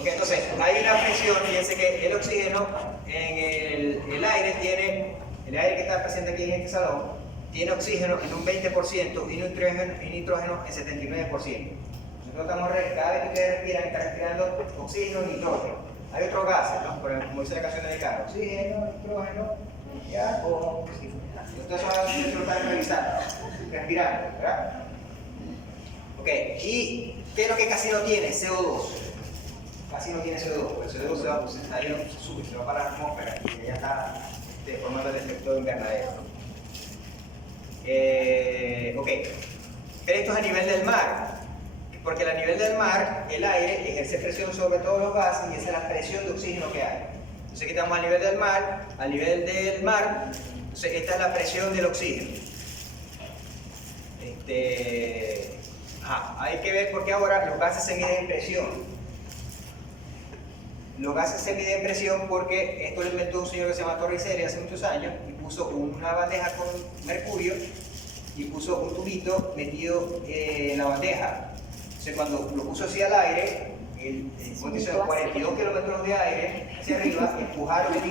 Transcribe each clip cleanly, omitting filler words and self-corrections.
Ok, entonces, hay una presión, fíjense que el oxígeno en el aire tiene, el aire que está presente aquí en este salón, tiene oxígeno en un 20% y nitrógeno en 79%. Nosotros estamos, cada vez que ustedes respiran, están respirando oxígeno y nitrógeno. Hay otros gases, ¿no? Como dice la canción de carro, oxígeno, nitrógeno, ya, oxígeno. Entonces, eso lo están revisando, respirando, ¿verdad? Ok, ¿y qué es lo que casi no tiene? CO2. Casi no tiene CO2, porque el CO2 se va, se sube, se va para la atmósfera y ya está formando el efecto invernadero. Ok, pero esto es a nivel del mar, porque a nivel del mar el aire ejerce presión sobre todos los gases y esa es la presión de oxígeno que hay. Entonces aquí estamos a nivel del mar, entonces esta es la presión del oxígeno. Hay que ver porque ahora los gases se miden en presión. Los gases se miden en presión porque esto lo inventó un señor que se llama Torricelli hace muchos años y puso una bandeja con mercurio y puso un tubito metido en la bandeja. Entonces cuando lo puso así al aire, en condiciones de 42 kilómetros de aire hacia arriba, empujaron el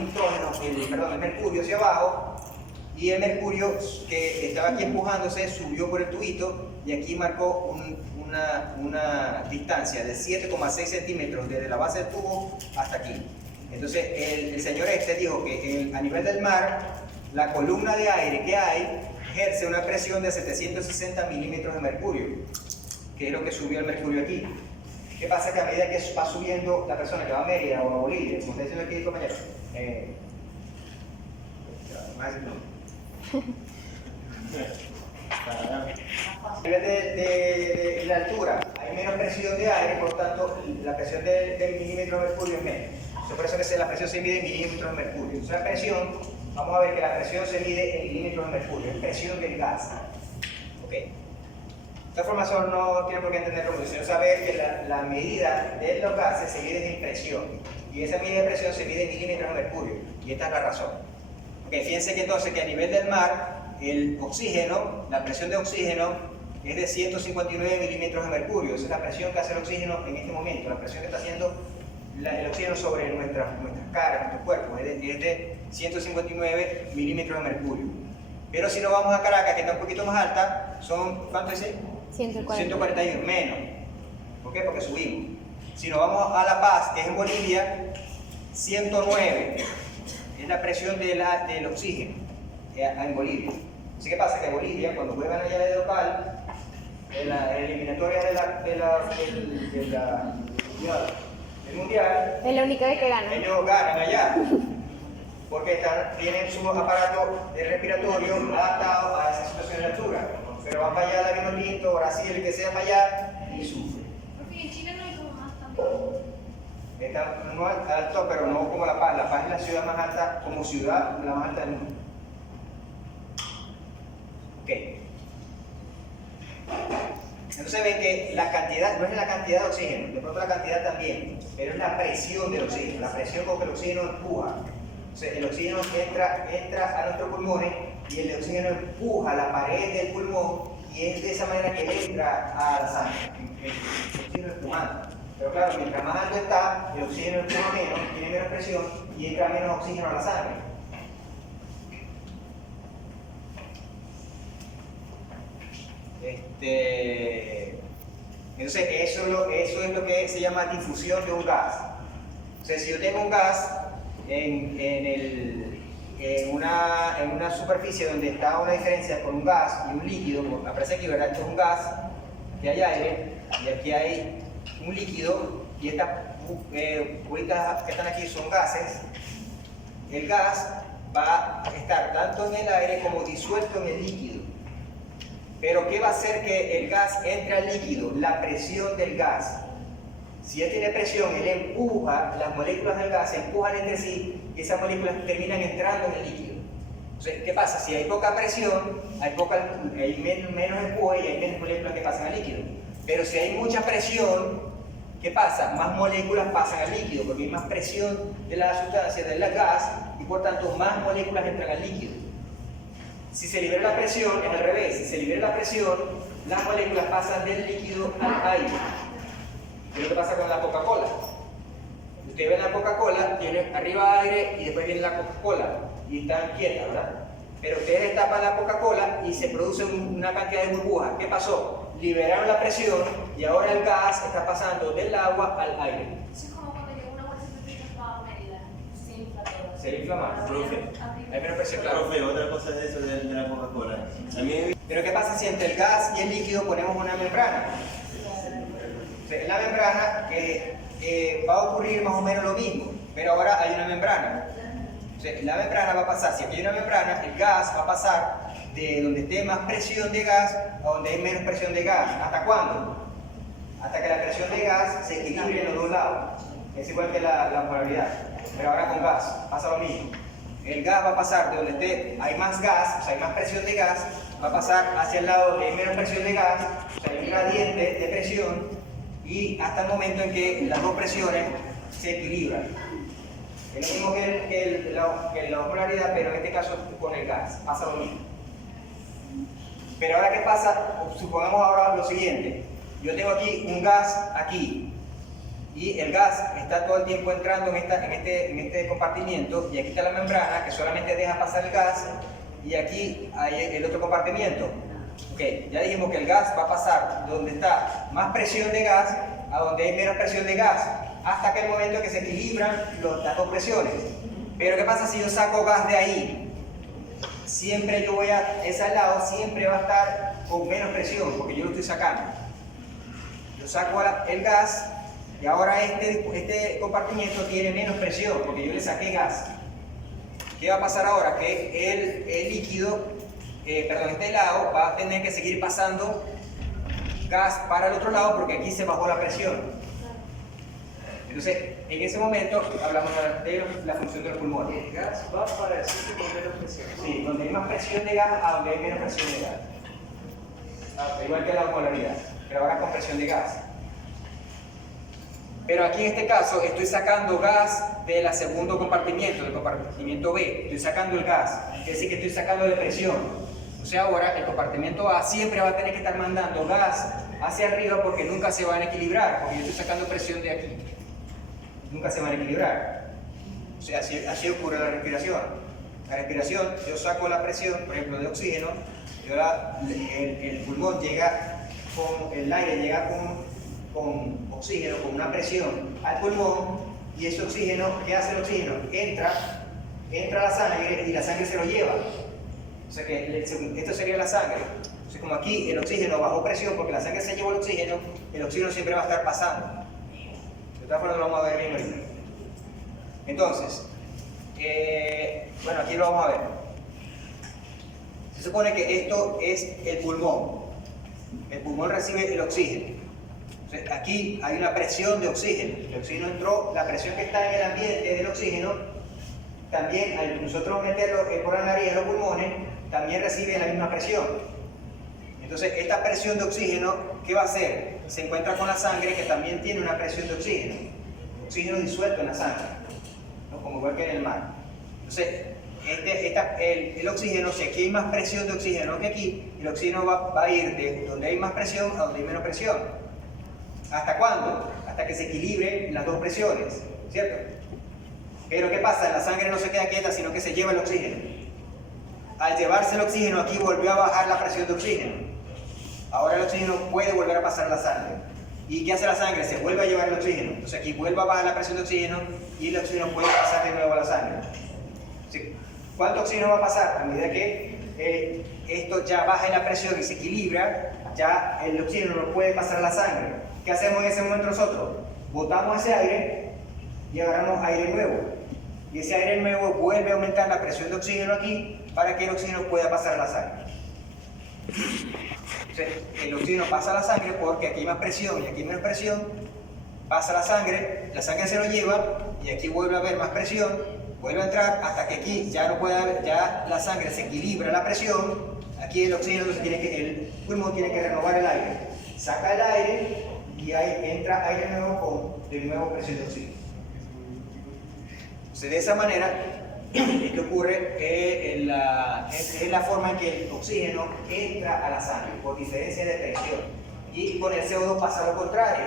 mercurio hacia abajo y el mercurio que estaba aquí empujándose subió por el tubito y aquí marcó una distancia de 7,6 centímetros desde la base del tubo hasta aquí. Entonces el señor dijo que a nivel del mar la columna de aire que hay ejerce una presión de 760 milímetros de mercurio, que es lo que subió el mercurio aquí. ¿Qué pasa? Que a medida que va subiendo la persona que va a Mérida o a Bolivia, como está diciendo aquí el compañero, a nivel de la altura hay menos presión de aire, por lo tanto la presión del milímetro de mercurio es menos. Por eso que la presión se mide en milímetros de mercurio. Entonces la presión, vamos a ver que la presión se mide en milímetros de mercurio, es presión del gas. Ok. Esta información no tiene por qué entenderlo mucho, sino saber que la medida de los gases se mide en presión. Y esa medida de presión se mide en milímetros de mercurio. Y esta es la razón. Ok, fíjense que entonces que a nivel del mar, el oxígeno, la presión de oxígeno es de 159 milímetros de mercurio. Esa es la presión que hace el oxígeno en este momento, la presión que está haciendo el oxígeno sobre nuestras caras, nuestro cuerpo, es de 159 milímetros de mercurio. Pero si nos vamos a Caracas, que está un poquito más alta, son, ¿cuánto es? 141, menos. ¿Por qué? Porque subimos. Si nos vamos a La Paz, que es en Bolivia, 109 es la presión del oxígeno en Bolivia. Así que pasa que Bolivia, cuando juegan allá de local, en la eliminatoria del mundial, es la única vez que ganan. Ellos ganan allá, porque tienen sus aparatos respiratorios adaptados a esa situación de altura. Pero van para allá la vino tinto, Brasil, el que sea para allá, y sufre. Porque en Chile no hay como más también. Está no alto, pero no como La Paz. La Paz es la ciudad más alta, como ciudad, la más alta del mundo. Ok. Entonces ven que la cantidad, no es la cantidad de oxígeno, de pronto la cantidad también, pero es la presión del oxígeno, la presión con que el oxígeno empuja. Entonces el oxígeno entra a nuestros pulmones y el oxígeno empuja la pared del pulmón y es de esa manera que entra a la sangre, el oxígeno empujando. Pero claro, mientras más alto está, el oxígeno empuja menos, tiene menos presión y entra menos oxígeno a la sangre. Entonces eso es lo que se llama difusión de un gas. O sea, si yo tengo un gas en una superficie donde está una diferencia con un gas y un líquido, como aparece aquí, ¿verdad? Esto es un gas, aquí hay aire y aquí hay un líquido y estas bolitas que están aquí son gases. El gas va a estar tanto en el aire como disuelto en el líquido. Pero ¿qué va a hacer que el gas entre al líquido? La presión del gas. Si él tiene presión, él empuja, las moléculas del gas se empujan entre sí y esas moléculas terminan entrando en el líquido. Entonces, ¿qué pasa? Si hay poca presión, hay menos empuje y hay menos moléculas que pasan al líquido. Pero si hay mucha presión, ¿qué pasa? Más moléculas pasan al líquido porque hay más presión de la sustancia, del gas, y por tanto más moléculas entran al líquido. Si se libera la presión, es al revés. Si se libera la presión, las moléculas pasan del líquido al aire. ¿Qué es lo que pasa con la Coca-Cola? Usted ve la Coca-Cola, tiene arriba aire y después viene la Coca-Cola y están quietas, ¿verdad? Pero ustedes destapan la Coca-Cola y se produce una cantidad de burbujas. ¿Qué pasó? Liberaron la presión y ahora el gas está pasando del agua al aire. Eso es como cuando llega una bolsita de para Mérida. Se infla todo. Se infla más. Profe. Hay menos presión, claro. Profe, otra cosa de eso de la Coca-Cola. A mí Pero ¿qué pasa si entre el gas y el líquido ponemos una membrana? O sea, en la membrana va a ocurrir más o menos lo mismo, pero ahora hay una membrana. O sea, la membrana va a pasar, si aquí hay una membrana, el gas va a pasar de donde esté más presión de gas a donde hay menos presión de gas. ¿Hasta cuándo? Hasta que la presión de gas se equilibre en los dos lados. Es igual que la polaridad, pero ahora con gas pasa lo mismo. El gas va a pasar de donde hay más gas, o sea, hay más presión de gas, va a pasar hacia el lado donde hay menos presión de gas, o sea, hay un gradiente de presión, y hasta el momento en que las dos presiones se equilibran. Es lo mismo que la osmolaridad, pero en este caso con el gas, pasa lo mismo. Pero ahora, ¿qué pasa? Supongamos ahora lo siguiente. Yo tengo aquí un gas aquí, y el gas está todo el tiempo entrando en este compartimiento, y aquí está la membrana que solamente deja pasar el gas, y aquí hay el otro compartimiento. Ok, ya dijimos que el gas va a pasar donde está más presión de gas a donde hay menos presión de gas, hasta que el momento en que se equilibran las dos presiones. Pero ¿qué pasa si yo saco gas de ahí? Siempre yo voy a ese lado, siempre va a estar con menos presión, porque yo lo estoy sacando. Yo saco el gas, y ahora este compartimiento tiene menos presión, porque yo le saqué gas. ¿Qué va a pasar ahora? Que el líquido, este lado, va a tener que seguir pasando gas para el otro lado, porque aquí se bajó la presión. Entonces, en ese momento hablamos de la función del pulmón. El gas va para el sitio con menos presión. Sí, donde hay más presión de gas a donde hay menos presión de gas. Igual que la osmolaridad, pero ahora con presión de gas. Pero aquí en este caso estoy sacando gas del segundo compartimiento, del compartimiento B. Estoy sacando el gas, quiere decir que estoy sacando de presión. O sea, ahora el compartimiento A siempre va a tener que estar mandando gas hacia arriba porque nunca se van a equilibrar, porque yo estoy sacando presión de aquí. Nunca se van a equilibrar. O sea, así ocurre la respiración. La respiración, yo saco la presión, por ejemplo, de oxígeno, y ahora el pulmón llega el aire llega con oxígeno, con una presión al pulmón, y ese oxígeno, ¿qué hace el oxígeno? Entra a la sangre y la sangre se lo lleva. O sea que esto sería la sangre. Entonces, como aquí el oxígeno bajo presión, porque la sangre se llevó el oxígeno siempre va a estar pasando. De todas formas lo vamos a ver bien ahorita. Entonces, bueno, aquí lo vamos a ver. Se supone que esto es el pulmón. El pulmón recibe el oxígeno. Entonces, aquí hay una presión de oxígeno. El oxígeno entró, la presión que está en el ambiente del oxígeno, también al nosotros meterlo por la nariz en los pulmones, también recibe la misma presión. Entonces, esta presión de oxígeno, ¿qué va a hacer? Se encuentra con la sangre, que también tiene una presión de oxígeno. Oxígeno disuelto en la sangre, ¿no? Como igual que en el mar. Entonces, el oxígeno, si aquí hay más presión de oxígeno que aquí, el oxígeno va a ir de donde hay más presión a donde hay menos presión. ¿Hasta cuándo? Hasta que se equilibren las dos presiones, ¿cierto? Pero ¿qué pasa? La sangre no se queda quieta, sino que se lleva el oxígeno. Al llevarse el oxígeno, aquí volvió a bajar la presión de oxígeno. Ahora el oxígeno puede volver a pasar a la sangre. ¿Y qué hace la sangre? Se vuelve a llevar el oxígeno. Entonces aquí vuelve a bajar la presión de oxígeno y el oxígeno puede pasar de nuevo a la sangre. ¿Sí? ¿Cuánto oxígeno va a pasar? A medida que esto ya baja en la presión y se equilibra, ya el oxígeno no puede pasar a la sangre. ¿Qué hacemos en ese momento nosotros? Botamos ese aire y agarramos aire nuevo. Y ese aire nuevo vuelve a aumentar la presión de oxígeno aquí para que el oxígeno pueda pasar a la sangre. Entonces, el oxígeno pasa a la sangre porque aquí hay más presión y aquí hay menos presión. Pasa a la sangre se lo lleva y aquí vuelve a haber más presión, vuelve a entrar hasta que aquí ya no puede haber, ya la sangre se equilibra la presión. Aquí el oxígeno, el pulmón tiene que renovar el aire. Saca el aire y ahí entra aire nuevo con de nuevo presión de oxígeno. Entonces, de esa manera es que ocurre es la forma en que el oxígeno entra a la sangre por diferencia de presión. Y con el CO2 pasa lo contrario.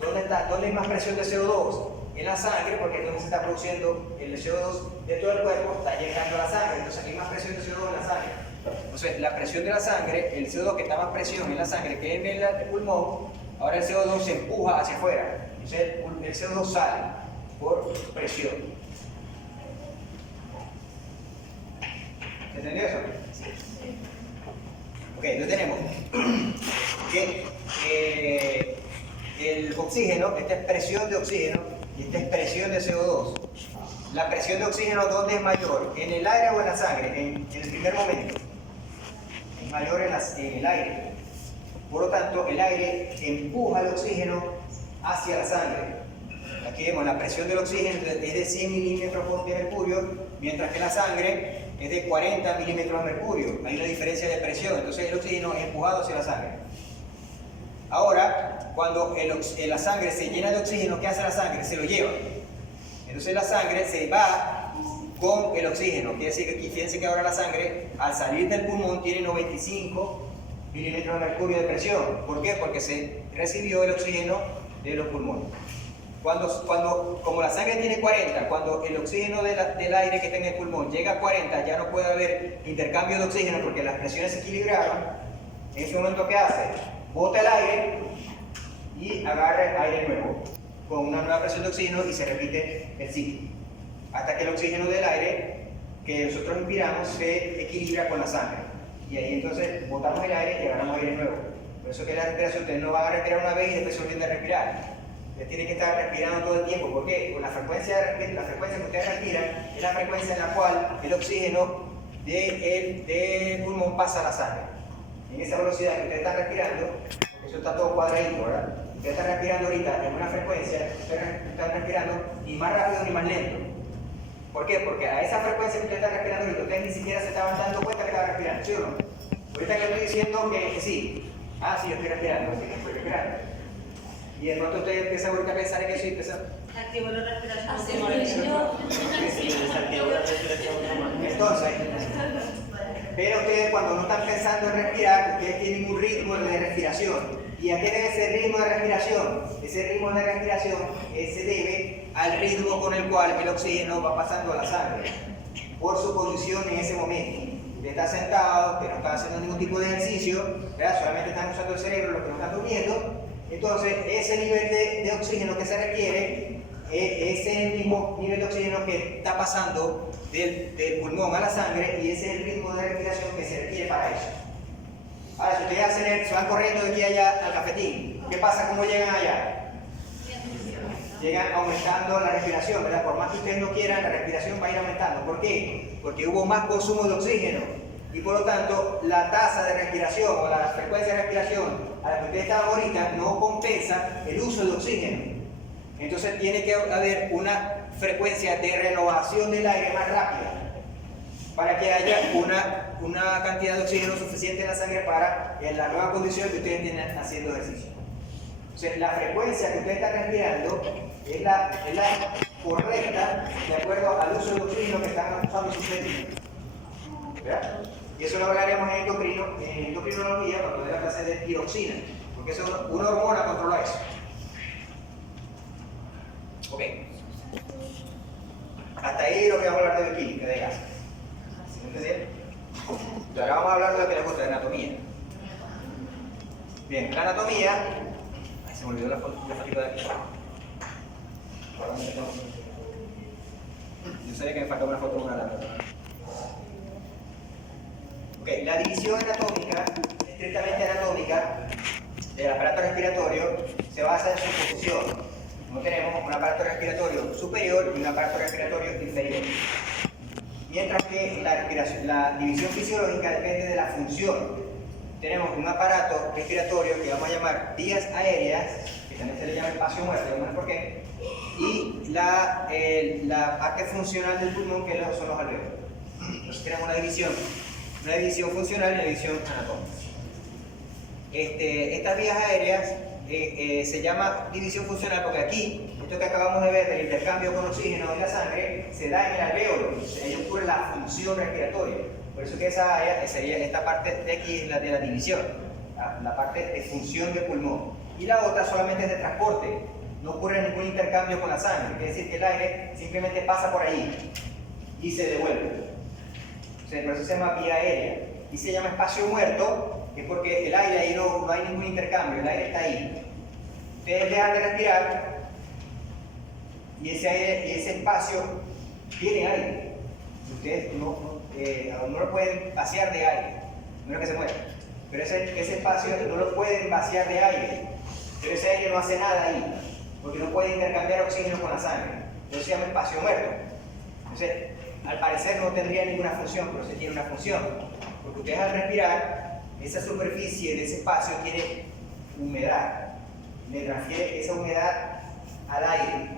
¿Dónde hay más presión de CO2? en la sangre, porque es donde se está produciendo el CO2 de todo el cuerpo, está llegando a la sangre, entonces hay más presión de CO2 en la sangre. Entonces, la presión de la sangre, el CO2 que está más presión en la sangre que en el pulmón, ahora el CO2 se empuja hacia afuera, entonces el CO2 sale por presión. ¿Se entendió eso? Ok, entonces tenemos que el oxígeno, esta es presión de oxígeno y esta es presión de CO2. La presión de oxígeno, ¿dónde es mayor? ¿En el aire o en la sangre? En el primer momento. Es mayor en el aire. Por lo tanto, el aire empuja el oxígeno hacia la sangre. Aquí vemos la presión del oxígeno es de 100 milímetros de mercurio, mientras que la sangre es de 40 milímetros de mercurio. Hay una diferencia de presión, entonces el oxígeno es empujado hacia la sangre. Ahora, cuando la sangre se llena de oxígeno, ¿qué hace la sangre? Se lo lleva. Entonces la sangre se va con el oxígeno. Quiere decir que, fíjense que ahora la sangre, al salir del pulmón, tiene 95 milímetros de mercurio de presión. ¿Por qué? Porque se recibió el oxígeno de los pulmones. Como la sangre tiene 40, cuando el oxígeno del aire que está en el pulmón llega a 40, ya no puede haber intercambio de oxígeno porque las presiones se equilibraron. En ese momento, ¿qué hace? Bota el aire y agarra aire nuevo con una nueva presión de oxígeno y se repite el ciclo hasta que el oxígeno del aire que nosotros inspiramos se equilibra con la sangre y ahí entonces botamos el aire y agarramos aire nuevo. Por eso que la respiración, ustedes no van a respirar una vez y después se olviden de respirar. Ustedes tienen que estar respirando todo el tiempo. ¿Por qué? Con la frecuencia que ustedes respiran es la frecuencia en la cual el oxígeno del pulmón pasa a la sangre. En esa velocidad que ustedes están respirando, eso está todo cuadradito, ¿verdad? Ustedes están respirando ahorita en una frecuencia, ustedes están respirando ni más rápido ni más lento. ¿Por qué? Porque a esa frecuencia que ustedes están respirando ahorita, ustedes ni siquiera se estaban dando cuenta que estaban respirando, ¿sí o no? Ahorita que estoy diciendo que sí. Ah, sí, yo estoy respirando, sí, estoy respirando. Y de pronto ustedes empiezan ahorita a pensar en eso y empiezan. Activo la respiración. Entonces, pero ustedes cuando no están pensando en respirar, ustedes tienen un ritmo de respiración. ¿Y a qué debe ese ritmo de respiración? Ese ritmo de respiración se debe al ritmo con el cual el oxígeno va pasando a la sangre, por su posición en ese momento. Usted está sentado, que no está haciendo ningún tipo de ejercicio, ¿verdad? Solamente están usando el cerebro, los que no están durmiendo. Entonces, ese nivel de oxígeno que se requiere es el mismo nivel de oxígeno que está pasando del pulmón a la sangre y ese es el ritmo de respiración que se requiere para eso. Ahora, si ustedes se van corriendo de aquí allá al cafetín, ¿qué pasa? ¿Cómo llegan allá? Llegan aumentando la respiración, ¿verdad? Por más que ustedes no quieran, la respiración va a ir aumentando. ¿Por qué? Porque hubo más consumo de oxígeno y por lo tanto la tasa de respiración o la frecuencia de respiración a la que ustedes estaban ahorita no compensa el uso de oxígeno. Entonces tiene que haber una frecuencia de renovación del aire más rápida para que haya una cantidad de oxígeno suficiente en la sangre para la nueva condición que ustedes tienen haciendo ejercicio. Entonces la frecuencia que ustedes están respirando es la correcta de acuerdo al uso de oxígeno que están usando sus pulmones. ¿Verdad? Y eso lo hablaremos en endocrinología cuando dé la clase de tiroxina, porque eso, una hormona controla eso. Ok. Hasta ahí lo que vamos a hablar de bioquímica, de gases. ¿Entendieron? Ahora vamos a hablar de lo que les gusta, de anatomía. Bien, la anatomía. Ay, se me olvidó la fotito de aquí. Yo sabía que me faltaba una foto de una lámpara. Ok, la división anatómica, estrictamente anatómica, del aparato respiratorio se basa en su posición. Como tenemos un aparato respiratorio superior y un aparato respiratorio inferior. Mientras que la división fisiológica depende de la función. Tenemos un aparato respiratorio que vamos a llamar vías aéreas, que también se le llama espacio muerto, no sé por qué, y la parte funcional del pulmón, que son los alveolos. Entonces tenemos una división funcional y una división anatómica. Estas vías aéreas se llama división funcional porque aquí, esto que acabamos de ver del intercambio con oxígeno en la sangre, se da en el alvéolo, ahí ocurre la función respiratoria. Por eso que esa área sería esta parte de aquí, es la de la división, la parte de función del pulmón. Y la otra solamente es de transporte. no ocurre ningún intercambio con la sangre, quiere decir que el aire simplemente pasa por ahí y se devuelve. O sea, por eso se llama vía aérea. Y se llama espacio muerto, es porque el aire ahí no hay ningún intercambio, el aire está ahí. Ustedes dejan de respirar y ese aire, y ese espacio tiene aire. Ustedes no lo pueden vaciar de aire, no es que se muera. Pero ese espacio no lo pueden vaciar de aire. Pero ese aire no hace nada ahí, porque no puede intercambiar oxígeno con la sangre. Entonces se llama espacio muerto. Entonces, al parecer no tendría ninguna función, pero sí tiene una función. Porque ustedes al respirar, esa superficie de ese espacio tiene humedad. Le transfiere esa humedad al aire.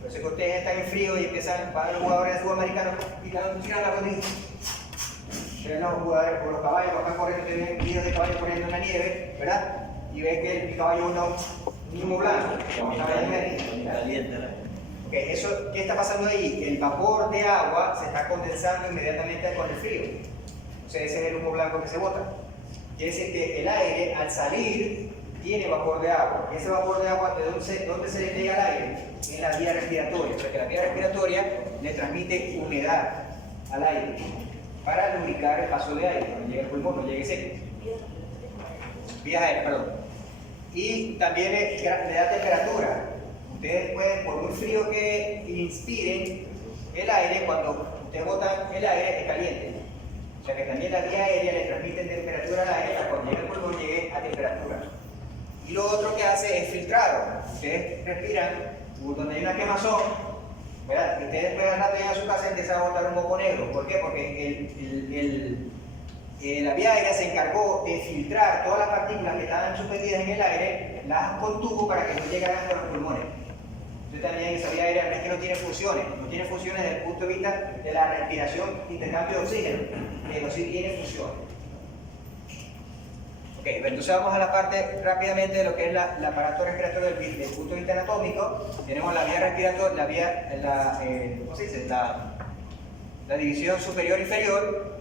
Por eso que ustedes están en frío y empiezan, van los jugadores de fútbol americano y tiran la botella. Ven los jugadores por los caballos, acá corriendo, te ven videos de caballos corriendo en la nieve, ¿verdad? Y ven que el caballo usa un mismo blanco, Caliente, ¿no? Okay, eso, ¿qué está pasando ahí? El vapor de agua se está condensando inmediatamente con el frío. O sea, ese es el humo blanco que se bota. Quiere decir que el aire, al salir, tiene vapor de agua. Y ese vapor de agua, ¿de dónde se le pega al aire? En la vía respiratoria. O sea, que la vía respiratoria le transmite humedad al aire para lubricar el paso de aire, cuando llegue al pulmón, no llegue seco. Vías aéreas, perdón. Y también le da temperatura. Ustedes pueden, por muy frío que inspiren el aire, cuando ustedes botan el aire es caliente. O sea que también la vía aérea le transmite temperatura al aire para cuando llegue al pulmón llegue a temperatura. Y lo otro que hace es filtrado. Ustedes respiran, donde hay una quemazón, ¿verdad? Y ustedes después al rato llegan a su casa y empiezan a botar un moco negro. ¿Por qué? Porque la vía aérea se encargó de filtrar todas las partículas que estaban suspendidas en el aire, las contuvo para que no llegaran a los pulmones. Entonces también esa vía aérea no es que no tiene funciones desde el punto de vista de la respiración, intercambio de oxígeno, pero sí tiene funciones. Ok, entonces vamos a la parte rápidamente de lo que es el aparato respiratorio desde el punto de vista anatómico. Tenemos la vía respiratoria, ¿cómo se dice? La división superior-inferior.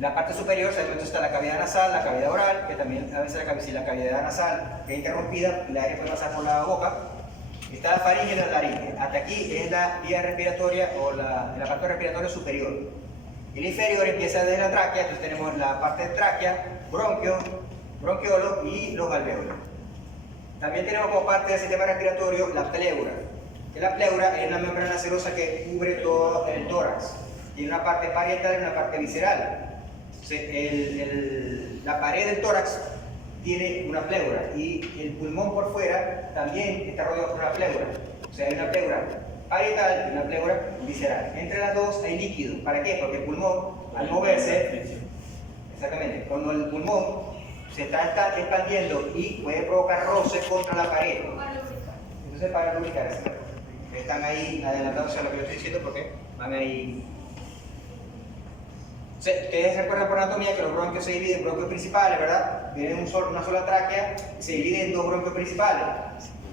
La parte superior, entonces está la cavidad nasal, la cavidad oral, que también a veces si la cavidad nasal es interrumpida, el aire puede pasar por la boca. Está la faringe y la laringe. Hasta aquí es la vía respiratoria o el aparato respiratorio superior. El inferior empieza desde la tráquea, entonces tenemos la parte de tráquea, bronquiolo y los alvéolos. También tenemos como parte del sistema respiratorio la pleura. La pleura es la membrana serosa que cubre todo el tórax. Tiene una parte parietal y una parte visceral. La pared del tórax tiene una pleura y el pulmón por fuera también está rodeado por una pleura. O sea, hay una pleura parietal y una pleura visceral. Entre las dos hay líquido. ¿Para qué? Porque el pulmón, al moverse, exactamente, cuando el pulmón se está expandiendo y puede provocar roce contra la pared. Entonces, para lubricar, están ahí adelantándose a lo que yo estoy diciendo porque van ahí. Ustedes se acuerdan por anatomía que los bronquios se dividen en bronquios principales, ¿verdad? Tienen una sola tráquea, se dividen en dos bronquios principales.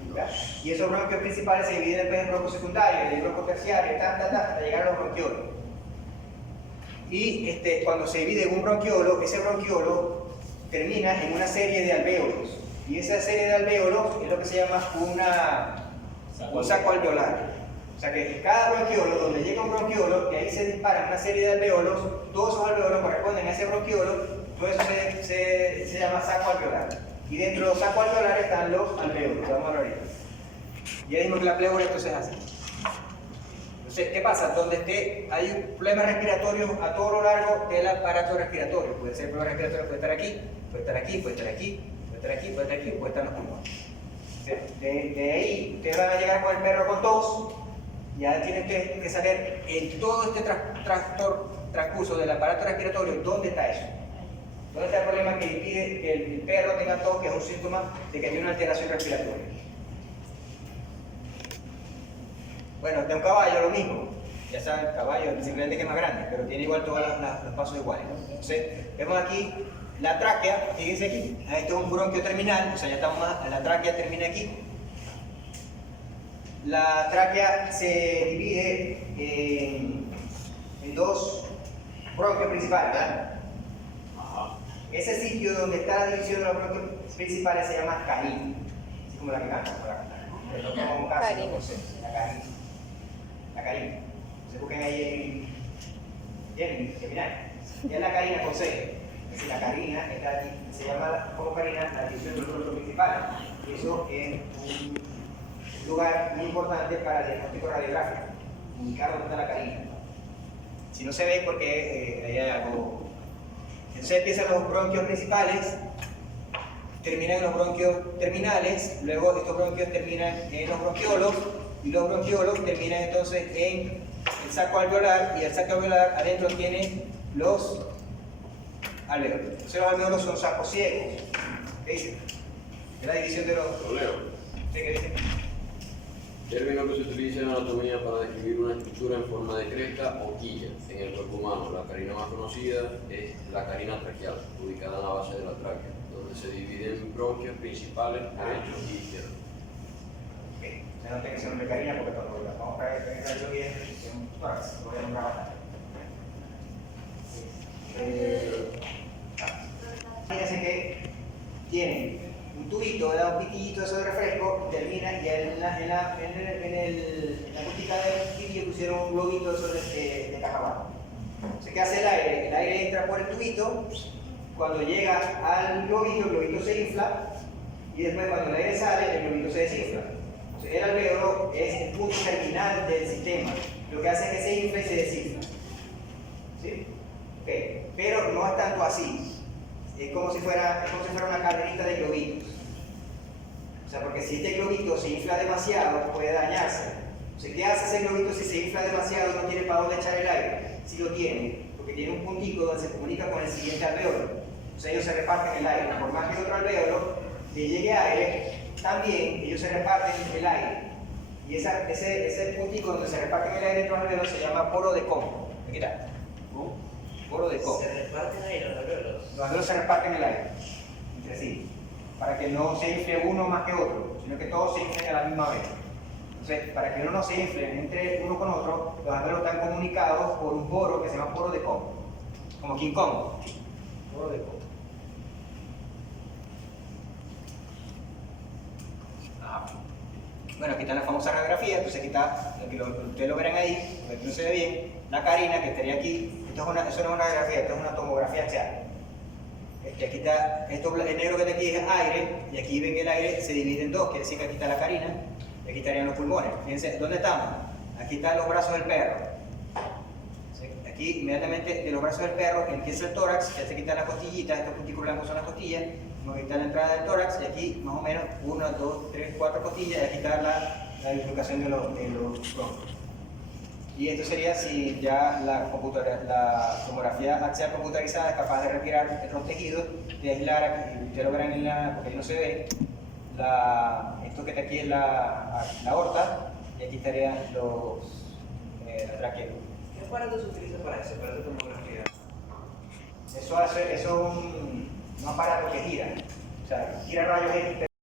¿Verdad? Y esos bronquios principales se dividen después en bronquios secundarios, en bronquios terciarios, hasta llegar a los bronquiolos. Y cuando se divide en un bronquiolo, ese bronquiolo termina en una serie de alvéolos. Y esa serie de alvéolos es lo que se llama un saco alveolar. O sea que cada bronquiolo, donde llega un bronquiolo, que ahí se disparan una serie de alvéolos, todos esos alvéolos corresponden a ese bronquiolo, todo eso se llama saco alveolar. Y dentro de los sacos alveolares están los alvéolos, vamos a ver ahorita. Ya dijimos que la pleura entonces es así. Entonces, ¿qué pasa? Donde hay problemas respiratorios a todo lo largo del aparato respiratorio. Puede ser problema respiratorio, puede estar aquí, puede estar aquí, puede estar aquí, puede estar aquí, puede estar aquí, puede estar en los pulmones. De ahí, ustedes van a llegar con el perro con tos. Ya tienen que saber en todo este transcurso del aparato respiratorio dónde está eso. ¿Dónde está el problema que impide que el perro tenga tos, que es un síntoma de que tiene una alteración respiratoria? Bueno, de un caballo lo mismo. Ya saben, el caballo simplemente que es más grande, pero tiene igual todos los pasos iguales, ¿no? Entonces, vemos aquí la tráquea, fíjense aquí. Esto es un bronquio terminal, o sea, ya estamos más, la tráquea termina aquí. La tráquea se divide en dos bronquios principales, ¿verdad? Ese sitio donde está la división de los bronquios principales se llama carina, así como la que canta por acá. pero no como casi, Carina. no sé, la carina. La carina. Se busquen ahí en Gemini. Ya es la carina con C. Es decir, la carina está aquí, se llama como carina la división de los productos principales. Y eso es un lugar muy importante para el diagnóstico radiográfico, ubicar dónde está la carina. Si no se ve, porque ahí hay algo. Entonces empiezan los bronquios principales, terminan en los bronquios terminales, luego estos bronquios terminan en los bronquiolos, y los bronquiolos terminan entonces en el saco alveolar, y el saco alveolar adentro tiene los alvéolos. Entonces los alvéolos son sacos ciegos. ¿Qué dice? Es la división de los... Lo leo. ¿Sí? ¿Qué dice? Término que se utiliza en anatomía para describir una estructura en forma de cresta o quilla en el cuerpo humano. La carina más conocida es la carina traqueal, ubicada en la base de la tráquea, donde se dividen bronquios principales derechos y izquierdos. Ok, o sea, no tiene que ser un de carina porque todo lo vamos a ver bien en un tórax, lo voy a nombrar bastante. Fíjense que tienen un tubito, un pitillito de eso de refresco, termina y en la puntita del pitillo pusieron un globito de eso de cacahuate. Entonces, ¿qué hace el aire? El aire entra por el tubito, cuando llega al globito, el globito se infla y después cuando el aire sale, el globito se desinfla. Entonces, el alvéolo es el punto terminal del sistema. Lo que hace es que se infla y se desinfla. ¿Sí? Okay. Pero no es tanto así. Es como si fuera una cadenita de globitos. O sea, porque si este globito se infla demasiado, puede dañarse. O sea, ¿qué hace ese globito si se infla demasiado y no tiene para dónde echar el aire? Sí lo tiene, porque tiene un puntito donde se comunica con el siguiente alvéolo. O sea, ellos se reparten el aire. Por más que el otro alvéolo le llegue aire, también ellos se reparten el aire. Y ese puntito donde se reparten el aire entre los alvéolos se llama poro de Kohn. Aquí está. Poro de Kohn. Se reparten ahí los alvéolos. Los alvéolos se reparten el aire entre sí, para que no se infle uno más que otro, sino que todos se inflen a la misma vez. Entonces, para que uno no se inflen entre uno con otro, los alvéolos están comunicados por un poro que se llama poro de Kohn, como King Kong. Poro de Kohn. Bueno, aquí está la famosa radiografía, entonces aquí está, ustedes lo verán ahí, porque aquí no se ve bien, la carina que estaría aquí. Eso no es una radiografía, esto es una tomografía axial. Aquí está, el negro que está aquí es aire, y aquí ven que el aire se divide en dos, quiere decir que aquí está la carina, y aquí estarían los pulmones. Fíjense, ¿dónde estamos? Aquí están los brazos del perro. Aquí, inmediatamente de los brazos del perro, empieza el tórax, ya se quitan las costillitas, estos punticos blancos son las costillas, aquí está la entrada del tórax, y aquí más o menos 1, 2, 3, 4 costillas, y aquí está la bifurcación de los bronquios. Y esto sería si ya la tomografía axial computarizada es capaz de retirar los tejidos, de aislar, ustedes lo verán porque ahí no se ve, esto que está aquí es la aorta, y aquí estarían la tráquea. ¿Qué aparato se utiliza para eso, para la tomografía? Eso es un aparato que gira, o sea, gira rayos X.